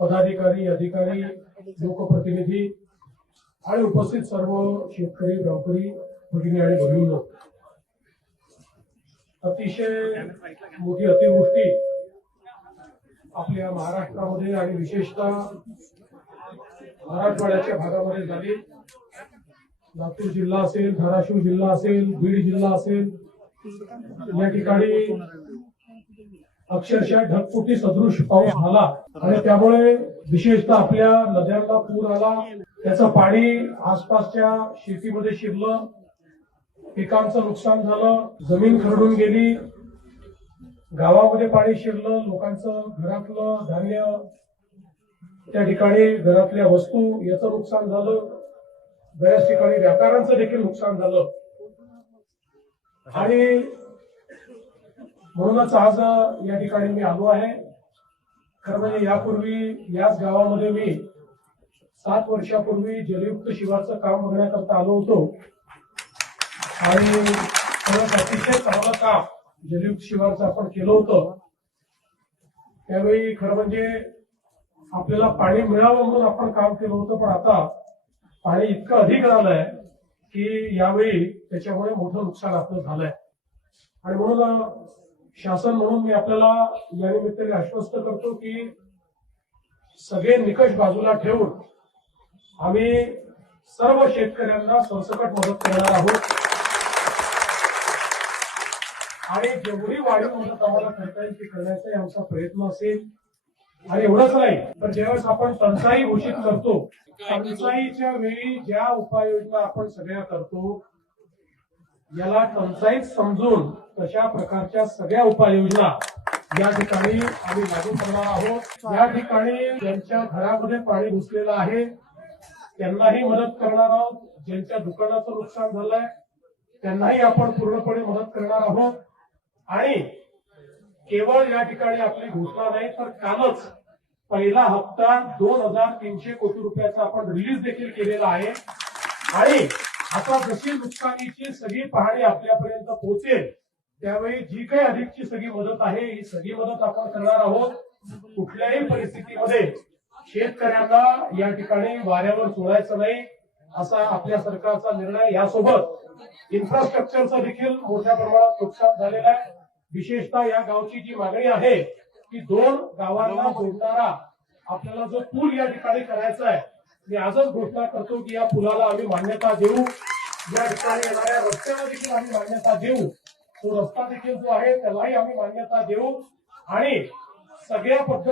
पदाधिकारी, अधिकारी, लोकप्रतिनिधी आणि उपस्थित सर्व शेतकरी, गावकरी, भगिनी आणि बंधूंनो, अतिशय मोठी अतिवृष्टी आपल्या महाराष्ट्रामध्ये आणि विशेषतः मराठवाड्याच्या भागामध्ये झाली। लातूर जिल्हा असेल, धाराशिव जिल्हा असेल, बीड जिल्हा असेल, या ठिकाणी अक्षरशः ढगफुटी सदृश पाऊस झाला आणि त्यामुळे विशेषतः आपल्या नद्यांना पूर आला। त्याचं पाणी आसपासच्या शेतीमध्ये शिरलं, पिकांचं नुकसान झालं, जमीन खरडून गेली, गावामध्ये पाणी शिरलं, लोकांचं घरातलं धान्य, त्या ठिकाणी घरातल्या वस्तू याचं नुकसान झालं, बऱ्याच ठिकाणी व्यापाऱ्यांचं देखील नुकसान झालं। आणि म्हणूनच आज या ठिकाणी मी आलो आहे। खरं म्हणजे यापूर्वी याच गावामध्ये मी 7 वर्षापूर्वी जलयुक्त शिवारचं काम बघण्याकरता आलो होतो आणि खरंच अतिशय चांगलं काम जलयुक्त शिवारचं आपण केलं होतं। त्यावेळी खरं म्हणजे आपल्याला पाणी मिळावं म्हणून आपण काम केलं होतं, पण आता पाणी इतकं अधिक झालंय की यावेळी त्याच्यामुळे मोठं नुकसान आपलं झालंय। आणि म्हणून शासन म्हणून मी आपल्याला या निमित्ताने आश्वस्त करतो की सगळे निकष बाजूला ठेवून आम्ही सर्व शेतकऱ्यांना सरसकट मदत करणार आहोत आणि जेवढी वाढीव मदत आम्हाला करता येईल ती करण्याचा आमचा प्रयत्न असेल। आणि एवढंच नाही तर ज्यावेळेस आपण टंचाई घोषित करतो, टंचाईच्या वेळी ज्या उपाययोजना आपण सगळ्या करतो याला टंचाईत समजून तशा प्रकारच्या सगळ्या उपाययोजना या ठिकाणी आम्ही लागू करणार आहोत। या ठिकाणी ज्यांच्या घरामध्ये पाणी घुसलेलं आहे त्यांनाही मदत करणार आहोत, ज्यांच्या दुकानाचं नुकसान झालंय त्यांनाही आपण पूर्णपणे मदत करणार आहोत। आणि केवळ या ठिकाणी आपली घोषणा नाही तर कालच पहिला हप्ता 2300 कोटी रुपयाचा आपण रिलीज देखील केलेला आहे। आणि आता जशी नुकसानीची सगळी पाहणी आपल्यापर्यंत पोहोचेल त्यावेळी जी काही अधिकची सगळी मदत आहे ही सगळी मदत आपण करणार आहोत। कुठल्याही परिस्थितीमध्ये शेतकऱ्यांना या ठिकाणी वाऱ्यावर सोडायचं नाही असा आपल्या सरकारचा निर्णय। यासोबत इन्फ्रास्ट्रक्चरचं देखील मोठ्या प्रमाणात नुकसान झालेलं आहे। विशेषतः या गावची जी मागणी आहे की 2 गावांना जोडणारा आपल्याला जो पूल या ठिकाणी करायचा आहे, मी आजच घोषणा करतो की या पुलाला आम्ही मान्यता देऊ। या ठिकाणी येणाऱ्या रस्त्याला देखील आम्ही मान्यता देऊ, तो रस्ता देखील जो आहे त्यालाही आम्ही मान्यता देऊ आणि सगळ्या पद्धती